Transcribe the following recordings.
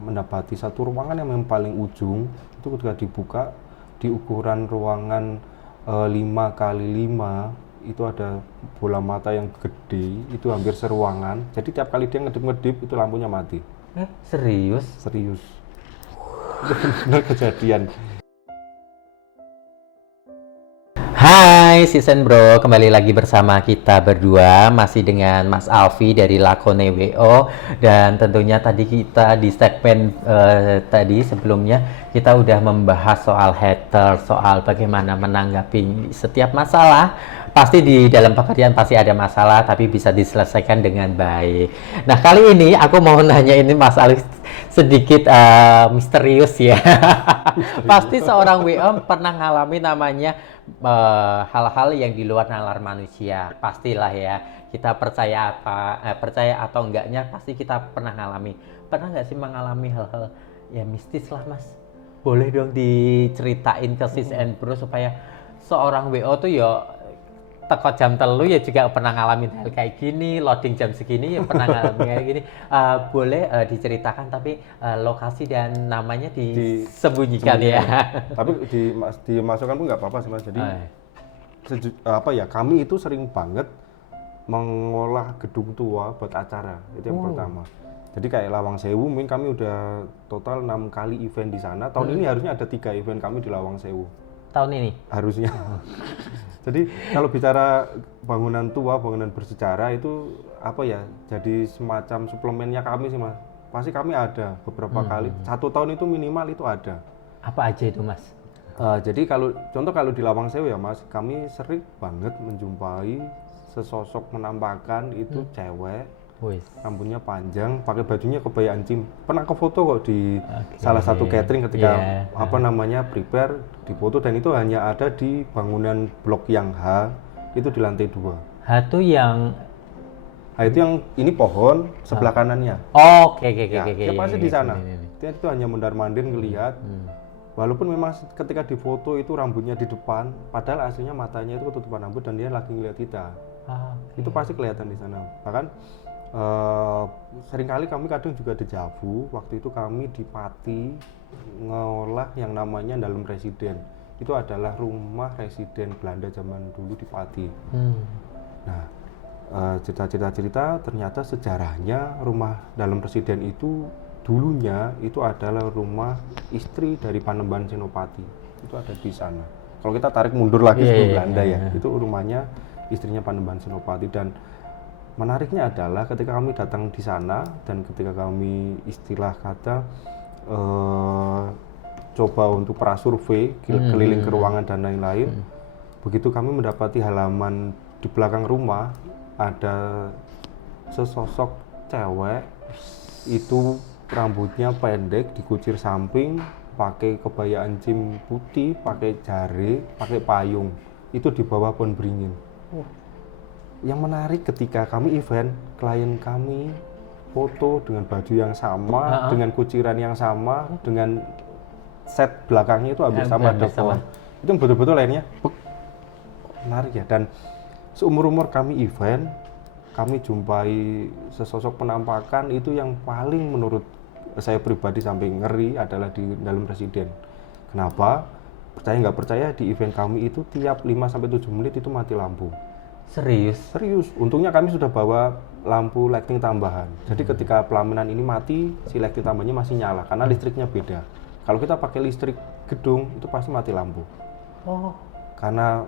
mendapati satu ruangan yang memang paling ujung, itu ketika dibuka di ukuran ruangan 5 kali 5 itu ada bola mata yang gede, itu hampir seruangan. Jadi tiap kali dia ngedip-ngedip itu lampunya mati. Serius? Serius. Itu benar kejadian. Hai Season Bro, kembali lagi bersama kita berdua, masih dengan Mas Alfi dari Lakone WO. Dan tentunya tadi kita di segmen tadi sebelumnya kita udah membahas soal hater, soal bagaimana menanggapi setiap masalah. Pasti di dalam pekerjaan pasti ada masalah, tapi bisa diselesaikan dengan baik. Nah, kali ini aku mau nanya ini Mas Alfi sedikit misterius ya. Pasti seorang WO pernah ngalami namanya hal-hal yang di luar nalar manusia, pastilah ya. Kita percaya atau enggaknya, pasti kita pernah ngalami. Pernah nggak sih mengalami hal-hal ya mistis lah Mas? Boleh dong diceritain ke Sis and Bro supaya seorang WO tuh ya teko jam telu ya juga pernah ngalamin hal kayak gini, loading jam segini ya pernah ngalamin kayak gini. Boleh diceritakan tapi lokasi dan namanya disembunyikan ya. Tapi dimasukkan pun nggak apa-apa sih Mas. Jadi kami itu sering banget mengolah gedung tua buat acara. Itu yang pertama. Jadi kayak Lawang Sewu, mungkin kami udah total 6 kali event di sana. Tahun ini harusnya ada 3 event kami di Lawang Sewu. Tahun ini? Harusnya. Jadi kalau bicara bangunan tua, bangunan bersejarah itu jadi semacam suplemennya kami sih Mas. Pasti kami ada beberapa kali, 1 tahun itu minimal itu ada. Apa aja itu Mas? Jadi kalau di Lawang Sewu ya Mas, kami sering banget menjumpai sesosok penampakan itu cewek, rambutnya panjang, pakai bajunya kebaya anjing. Pernah ke foto kok di salah satu catering ketika prepare di foto, dan itu hanya ada di bangunan blok yang H, itu di lantai 2. H itu yang itu yang ini pohon sebelah kanannya. Oke. Dia pasti di sana. Dia itu hanya mondar-mandir ngelihat. Walaupun memang ketika di foto itu rambutnya di depan, padahal aslinya matanya itu ketutupan rambut dan dia lagi ngelihat kita. Itu pasti kelihatan di sana. Bahkan seringkali kami kadang juga dejavu. Waktu itu kami di Pati ngolah yang namanya dalam residen. Itu adalah rumah residen Belanda zaman dulu di Pati. Nah, cerita ternyata sejarahnya rumah dalam residen itu dulunya itu adalah rumah istri dari Panembahan Senopati. Itu ada di sana. Kalau kita tarik mundur lagi sebelum Belanda itu rumahnya istrinya Panembahan Senopati. Dan menariknya adalah ketika kami datang di sana dan ketika kami istilah kata coba untuk prasurvei keliling ke ruangan dan lain-lain, begitu kami mendapati halaman di belakang rumah ada sesosok cewek, itu rambutnya pendek dikucir samping, pakai kebaya anjing putih, pakai jari, pakai payung, itu di bawah pohon beringin. Yang menarik ketika kami event, klien kami foto dengan baju yang sama, dengan kuciran yang sama, dengan set belakangnya itu hampir sama, ada pohon. Itu betul-betul lainnya menarik ya. Dan seumur-umur kami event, kami jumpai sesosok penampakan itu yang paling menurut saya pribadi sampai ngeri adalah di dalam residen. Kenapa? Percaya nggak percaya, di event kami itu tiap 5-7 menit itu mati lampu. Serius. Untungnya kami sudah bawa lampu lighting tambahan. Jadi ketika pelaminan ini mati, si lighting tambahnya masih nyala karena listriknya beda. Kalau kita pakai listrik gedung itu pasti mati lampu. Karena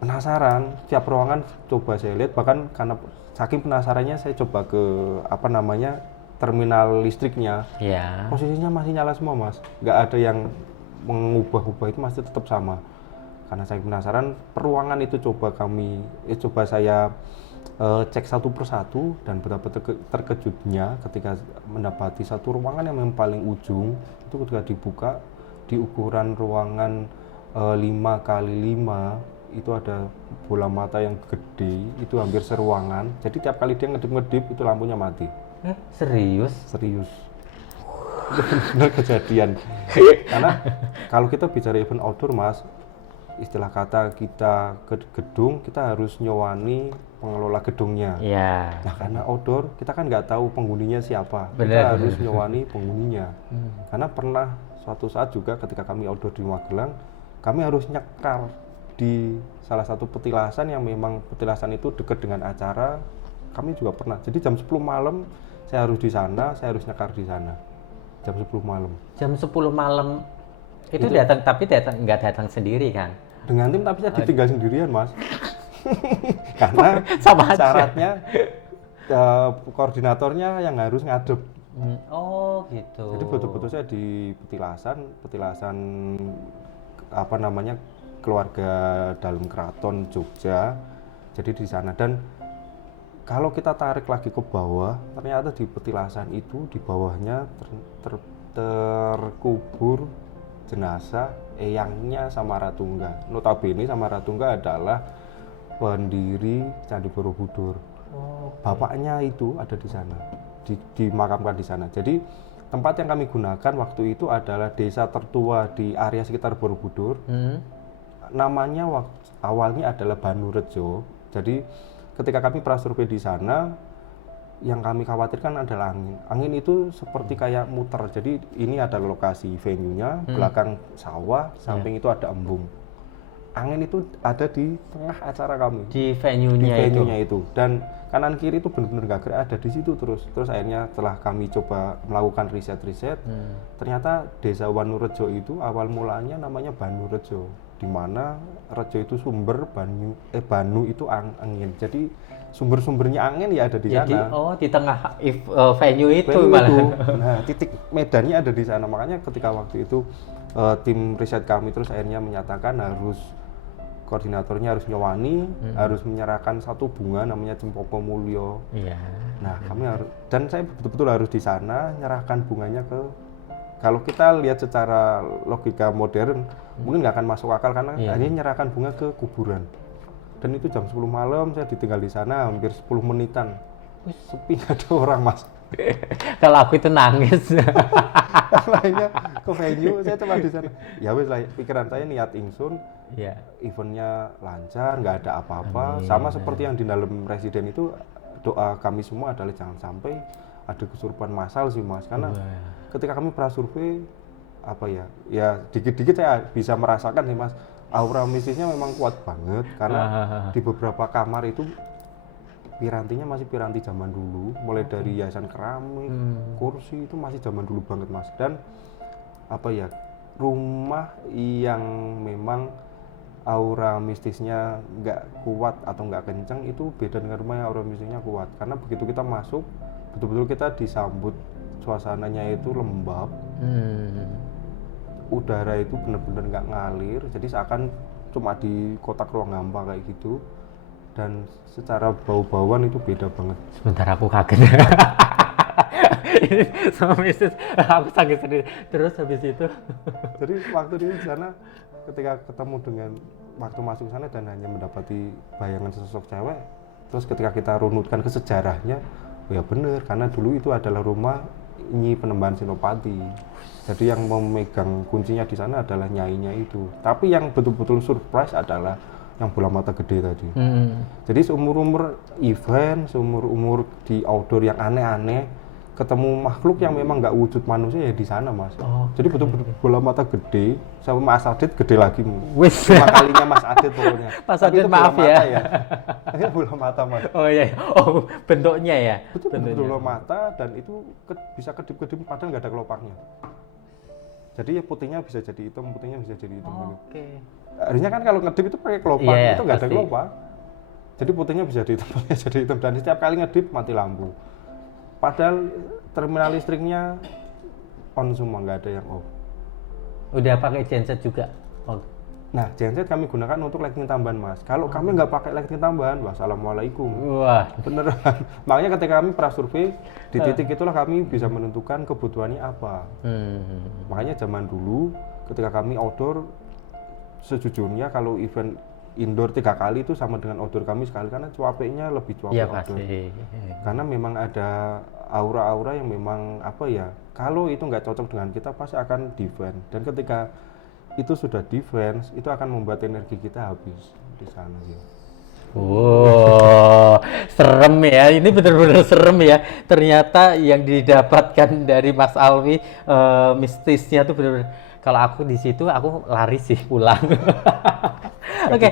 penasaran, setiap ruangan coba saya lihat, bahkan karena saking penasarannya saya coba ke terminal listriknya. Posisinya masih nyala semua Mas. Nggak ada yang mengubah-ubah, itu masih tetap sama. Karena saya penasaran, peruangan itu coba saya cek satu persatu, dan betapa terkejutnya ketika mendapati satu ruangan yang memang paling ujung itu ketika dibuka di ukuran ruangan 5 kali 5 itu ada bola mata yang gede, itu hampir seruangan. Jadi tiap kali dia ngedip-ngedip itu lampunya mati. Serius. Itu benar kejadian. Karena kalau kita bicara event outdoor Mas, istilah kata kita ke gedung, kita harus nyewani pengelola gedungnya. Iya. Nah karena outdoor kita kan nggak tahu penghuninya siapa, Benar. kita harus nyewani penghuninya. Karena pernah suatu saat juga ketika kami outdoor di Magelang, kami harus nyekar di salah satu petilasan yang memang petilasan itu dekat dengan acara. Kami juga pernah. Jadi jam 10 malam saya harus di sana, saya harus nyekar di sana. Jam 10 malam. Jam 10 malam itu datang, tapi nggak datang sendiri kan? Dengan tim tapi saya ditinggal sendirian mas. Karena Sama aja. syaratnya koordinatornya yang harus ngadep. Oh gitu. Jadi betul-betul saya di petilasan apa namanya keluarga dalam keraton Jogja. Jadi di sana, dan kalau kita tarik lagi ke bawah, ternyata di petilasan itu di bawahnya terkubur jenazah eyangnya Samaratungga. Notabene Samaratungga adalah pendiri Candi Borobudur. Bapaknya itu ada di sana, dimakamkan di sana. Jadi tempat yang kami gunakan waktu itu adalah desa tertua di area sekitar Borobudur. Namanya awalnya adalah Banurejo. Jadi ketika kami prasurvei di sana, yang kami khawatirkan adalah angin. Angin itu seperti kayak muter. Jadi ini adalah lokasi venue-nya, belakang sawah, samping itu ada embung. Angin itu ada di tengah acara kami. Di venue-nya itu. Dan kanan kiri itu benar-benar gak gerak, ada di situ terus. Terus akhirnya setelah kami coba melakukan riset, ternyata desa Wanurejo itu awal mulanya namanya Banurejo, di mana rejo itu sumber, Banu itu angin. Jadi sumber-sumbernya angin ya ada di sana. Di tengah venue itu malah. Nah, titik medannya ada di sana. Makanya ketika waktu itu tim riset kami terus akhirnya menyatakan koordinatornya harus nyewani, harus menyerahkan satu bunga namanya Cempaka Mulya. Iya. Nah, kami harus, dan saya betul-betul harus di sana nyerahkan bunganya ke, kalau kita lihat secara logika modern mungkin nggak akan masuk akal karena hanya nyerahkan bunga ke kuburan. Dan itu jam 10 malam saya ditinggal di sana hampir 10 menitan. Sepi, nggak ada orang mas. Kalau aku itu nangis. Lainnya ke venue, saya cuma di sana. Ya wes lah, pikiran saya niat ingsun. Eventnya lancar, nggak ada apa-apa. Sama seperti yang di dalam residen itu, doa kami semua adalah jangan sampai ada kesurupan massal sih mas. Karena ketika kami prasurvei, ya dikit-dikit saya bisa merasakan sih mas. Aura mistisnya memang kuat banget karena di beberapa kamar itu pirantinya masih piranti zaman dulu, mulai dari hiasan keramik, kursi itu masih zaman dulu banget mas. Dan rumah yang memang aura mistisnya nggak kuat atau nggak kencang itu beda dengan rumah yang aura mistisnya kuat. Karena begitu kita masuk, betul-betul kita disambut, suasananya itu lembab, udara itu benar-benar nggak ngalir, jadi seakan cuma di kotak ruang hampa kayak gitu. Dan secara bau-bauan itu beda banget. Sebentar aku kaget. Ini sama mistis, aku sakit sedih. Terus habis itu. Jadi waktu di sana, ketika ketemu dengan waktu masuk sana dan hanya mendapati bayangan sesosok cewek, terus ketika kita runutkan ke sejarahnya, ya bener, karena dulu itu adalah rumah Nyi Penembahan Senopati. Jadi yang memegang kuncinya di sana adalah nyainya itu. Tapi yang betul-betul surprise adalah yang bola mata gede tadi. Jadi seumur-umur event, seumur-umur di outdoor yang aneh-aneh, ketemu makhluk yang memang nggak wujud manusia ya di sana mas. Jadi betul-betul bola mata gede, sama Mas Adit gede lagi. Lima kalinya Mas Adit pokoknya. Mas Adit maaf ya. Ini bola mata mas. Oh iya, bentuknya ya. Betul-betul bola mata, dan itu bisa kedip-kedip padahal nggak ada kelopaknya. Jadi ya putihnya bisa jadi hitam, putihnya bisa jadi hitam. Oke. Harusnya kan kalau ngedip itu pakai kelopak, itu nggak ada kelopak. Jadi putihnya bisa di hitam, jadi hitam, dan setiap kali ngedip mati lampu. Padahal terminal listriknya on semua, nggak ada yang off. Udah pakai genset juga? Nah, genset kami gunakan untuk lighting tambahan mas. Kalau kami nggak pakai lighting tambahan, wassalamualaikum. Wah. Beneran. Makanya ketika kami prasurvei, di titik itulah kami bisa menentukan kebutuhannya apa. Makanya zaman dulu ketika kami outdoor, sejujurnya kalau event indoor 3 kali itu sama dengan outdoor kami sekali, karena cuapenya lebih cuape outdoor. Pasti. Karena memang ada aura-aura yang memang kalau itu nggak cocok dengan kita pasti akan defense. Dan ketika itu sudah defense, itu akan membuat energi kita habis di sana sih. Wow, serem ya. Ini benar-benar serem ya. Ternyata yang didapatkan dari Mas Alfi mistisnya tuh benar-benar. Kalau aku di situ aku lari sih pulang. Oke.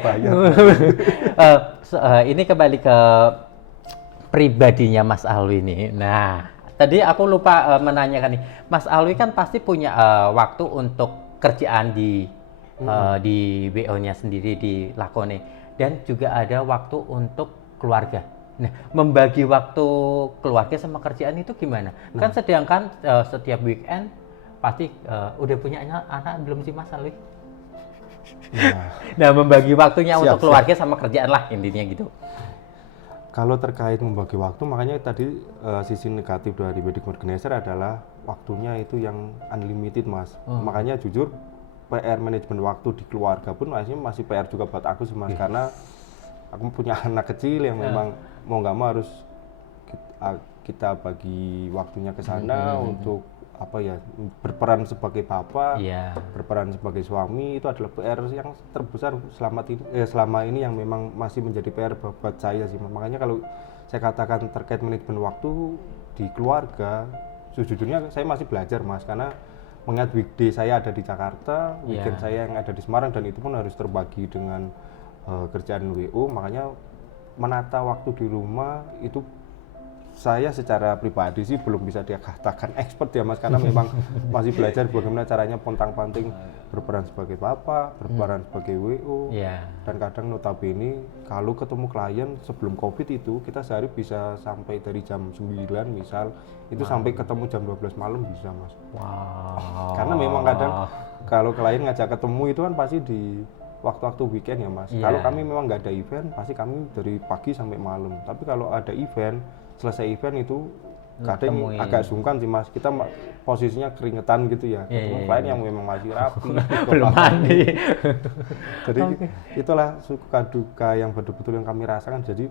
Ini kembali ke pribadinya Mas Alwi nih. Nah, tadi aku lupa menanyakan nih. Mas Alwi kan pasti punya waktu untuk kerjaan di WO-nya sendiri di Lakone. Dan juga ada waktu untuk keluarga. Nah, membagi waktu keluarga sama kerjaan itu gimana? Kan sedangkan setiap weekend pasti udah punya anak belum sih Mas Alwi? Nah, membagi waktunya untuk keluarga sama kerjaan lah intinya gitu. Kalau terkait membagi waktu, makanya tadi sisi negatif dari wedding organizer adalah waktunya itu yang unlimited, Mas. Makanya jujur PR manajemen waktu di keluarga pun masih PR juga buat aku sih, Mas. Karena aku punya anak kecil yang memang mau nggak mau harus kita bagi waktunya ke sana untuk berperan sebagai bapak, berperan sebagai suami. Itu adalah PR yang terbesar selama ini yang memang masih menjadi PR buat saya sih. Makanya kalau saya katakan terkait manajemen waktu di keluarga, sejujurnya saya masih belajar, Mas, karena mengingat weekday saya ada di Jakarta, weekend saya yang ada di Semarang, dan itu pun harus terbagi dengan kerjaan WO. Makanya menata waktu di rumah itu saya secara pribadi sih belum bisa dikatakan expert ya, Mas, karena memang masih belajar bagaimana caranya pontang-panting berperan sebagai bapak, berperan sebagai WO. Dan kadang notabene kalau ketemu klien sebelum COVID itu kita sehari bisa sampai dari jam 9 misal itu sampai ketemu jam 12 malam bisa, Mas. Karena memang kadang kalau klien ngajak ketemu itu kan pasti di waktu-waktu weekend ya, Mas. Kalau kami memang nggak ada event, pasti kami dari pagi sampai malam. Tapi kalau ada event, selesai event itu kadang agak sungkan sih, Mas. Kita posisinya keringetan gitu ya. Ketemu klien yang memang masih rapi, belum mandi. Jadi itulah suka duka yang betul-betul yang kami rasakan. Jadi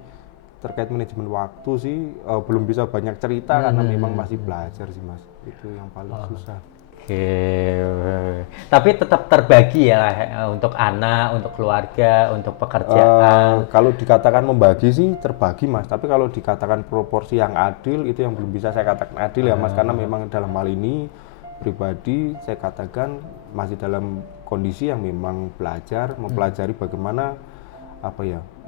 terkait manajemen waktu sih belum bisa banyak cerita karena memang masih belajar sih, Mas. Itu yang paling susah. Tapi tetap terbagi ya untuk anak, untuk keluarga, untuk pekerjaan. Kalau dikatakan membagi sih terbagi, Mas. Tapi kalau dikatakan proporsi yang adil itu yang belum bisa saya katakan adil ya, Mas. Karena memang dalam hal ini pribadi saya katakan masih dalam kondisi yang memang belajar, mempelajari bagaimana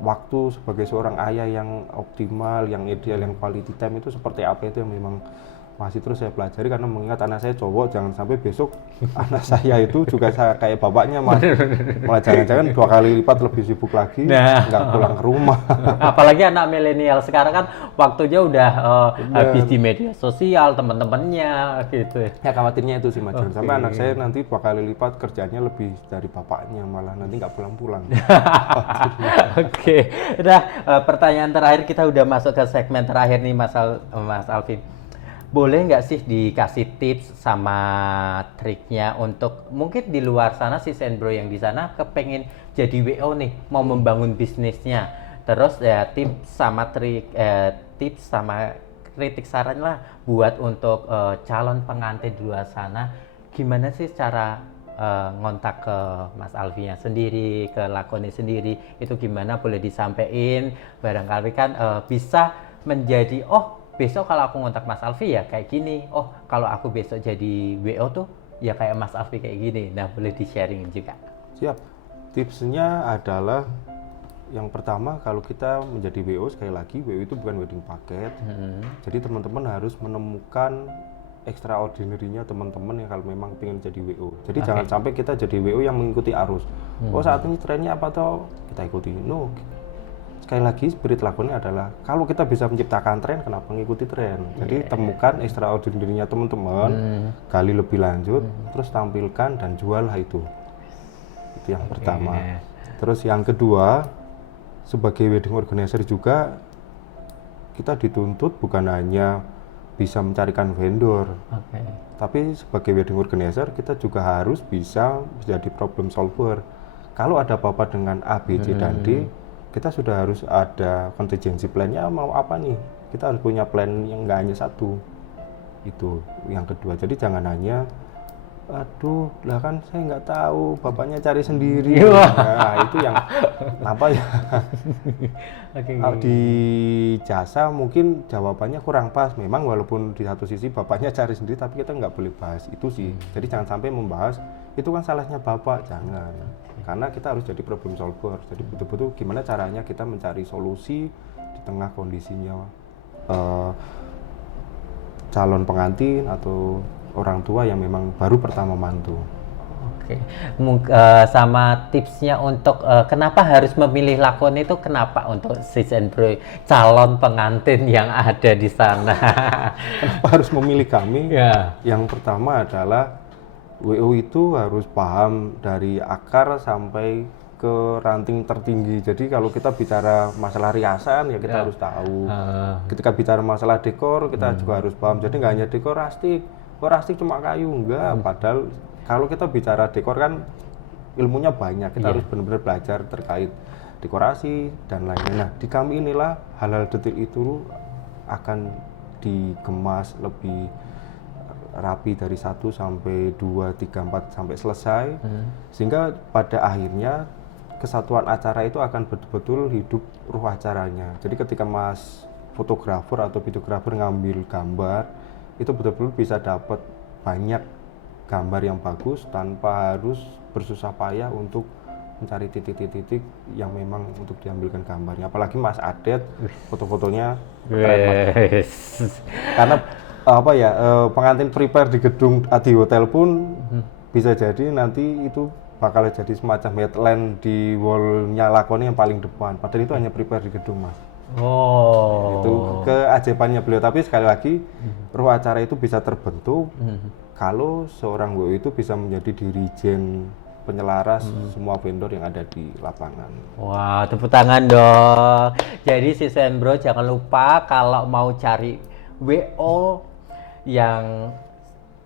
waktu sebagai seorang ayah yang optimal, yang ideal, yang quality time itu seperti apa, itu yang memang masih terus saya pelajari. Karena mengingat anak saya cowok, jangan sampai besok anak saya itu juga kayak bapaknya, Mas. Malah jangan-jangan 2 kali lipat lebih sibuk lagi, nggak pulang ke rumah. Apalagi anak milenial sekarang kan waktunya udah habis di media sosial, teman-temannya gitu. Ya khawatirnya itu sih, Mas. Jangan sampai anak saya nanti 2 kali lipat kerjanya lebih dari bapaknya, malah nanti nggak pulang-pulang. Udah pertanyaan terakhir, kita udah masuk ke segmen terakhir nih, Mas Alvin. Boleh nggak sih dikasih tips sama triknya untuk mungkin di luar sana si Sendbro yang di sana kepengen jadi WO nih, mau membangun bisnisnya. Terus ya tips sama kritik saran lah buat untuk calon pengantin di luar sana. Gimana sih cara ngontak ke Mas Alfinya sendiri, ke Lakone sendiri, itu gimana, boleh disampaikan barangkali kan bisa menjadi besok kalau aku ngontak Mas Alfi ya kayak gini, kalau aku besok jadi WO tuh ya kayak Mas Alfi kayak gini. Nah, boleh di-sharing juga. Siap. Tipsnya adalah yang pertama, kalau kita menjadi WO, sekali lagi WO itu bukan wedding packet. Jadi teman-teman harus menemukan extraordinary-nya teman-teman yang kalau memang ingin jadi WO. Jadi jangan sampai kita jadi WO yang mengikuti arus. Saat ini trennya apa toh, kita ikuti. No. Sekali lagi spirit Lakone adalah kalau kita bisa menciptakan tren, kenapa mengikuti tren? Jadi temukan extraordinary-nya teman-teman, gali lebih lanjut, terus tampilkan dan jual itu. Itu yang pertama. Terus yang kedua, sebagai wedding organizer juga kita dituntut bukan hanya bisa mencarikan vendor, tapi sebagai wedding organizer kita juga harus bisa menjadi problem solver. Kalau ada apa-apa dengan A, B, C, dan D, kita sudah harus ada contingency plan-nya, mau apa nih, kita harus punya plan yang nggak hanya satu. Itu yang kedua. Jadi jangan hanya Aduh, lah kan saya nggak tahu, bapaknya cari sendiri. Wah. Nah, itu yang apa ya? Oke. Kalau di jasa mungkin jawabannya kurang pas. Memang walaupun di satu sisi bapaknya cari sendiri, tapi kita nggak boleh bahas itu sih. Jadi jangan sampai membahas itu kan salahnya bapak, jangan. Karena kita harus jadi problem solver. Jadi betul-betul gimana caranya kita mencari solusi di tengah kondisinya calon pengantin atau orang tua yang memang baru pertama mantu. Oke, sama tipsnya untuk kenapa harus memilih lakon itu, kenapa untuk sis and bro calon pengantin yang ada di sana? Kenapa harus memilih kami? Ya. Yang pertama adalah WO itu harus paham dari akar sampai ke ranting tertinggi. Jadi kalau kita bicara masalah riasan ya kita harus tahu. Ketika bicara masalah dekor kita juga harus paham. Jadi nggak hanya dekor rustic. Oh, rustic cuma kayu enggak, padahal kalau kita bicara dekor kan ilmunya banyak, kita harus benar-benar belajar terkait dekorasi dan lainnya. Nah, di kami inilah hal-hal detil itu akan dikemas lebih rapi dari 1 sampai 2, 3, 4 sampai selesai, sehingga pada akhirnya kesatuan acara itu akan betul-betul hidup ruh acaranya. Jadi ketika mas fotografer atau videografer ngambil gambar, itu betul-betul bisa dapat banyak gambar yang bagus tanpa harus bersusah payah untuk mencari titik-titik yang memang untuk diambilkan gambarnya. Apalagi Mas Adet, foto-fotonya keren banget. Karena apa ya, pengantin prepare di gedung di hotel pun bisa jadi nanti itu bakal jadi semacam headline di wall-nya lakonnya yang paling depan. Padahal itu hanya prepare di gedung, Mas. Oh. Itu keajaibannya beliau. Tapi sekali lagi ruh acara itu bisa terbentuk kalau seorang WO itu bisa menjadi dirijen penyelaras semua vendor yang ada di lapangan. Wah, tepuk tangan dong. Jadi sis and bro jangan lupa kalau mau cari WO yang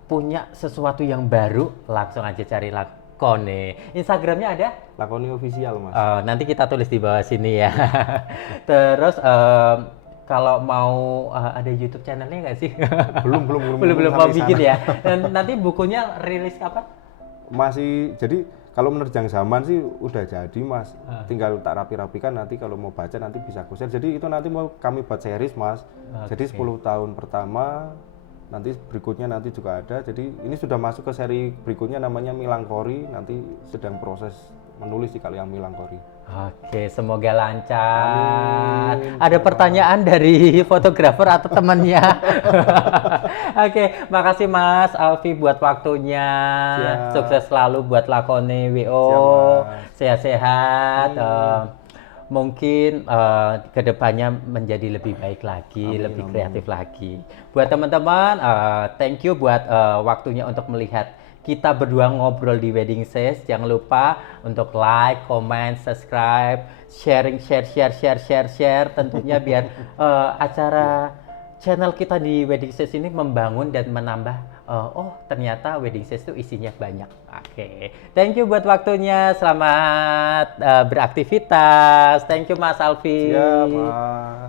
punya sesuatu yang baru, langsung aja cari Lakone. Instagramnya ada? Lakone official, Mas. Nanti kita tulis di bawah sini ya. Terus kalau mau ada YouTube channelnya nggak sih? belum Belum mau bikin ya. Dan nanti bukunya rilis kapan? Masih, jadi kalau menerjang zaman sih udah jadi, Mas. Tinggal tak rapi-rapikan, nanti kalau mau baca nanti bisa aku share. Jadi itu nanti mau kami buat series, Mas. Jadi 10 tahun pertama, nanti berikutnya nanti juga ada. Jadi ini sudah masuk ke seri berikutnya namanya Milangkori, nanti sedang proses menulis sih kalau yang Milangkori. Oke, semoga lancar. Ada pertanyaan dari fotografer atau temannya? Oke, makasih Mas Alfi buat waktunya. Siap. Sukses selalu buat Lakone WO. Sehat-sehat. Mungkin kedepannya menjadi lebih baik lagi, lebih kreatif lagi. Buat teman-teman, thank you buat waktunya untuk melihat kita berdua ngobrol di Wedding Says. Jangan lupa untuk like, comment, subscribe, sharing, share. Tentunya biar acara channel kita di Wedding Says ini membangun dan menambah. Oh, ternyata Wedding Says itu isinya banyak. Oke, thank you buat waktunya. Selamat beraktivitas. Thank you Mas Alfi. Siap, Mas.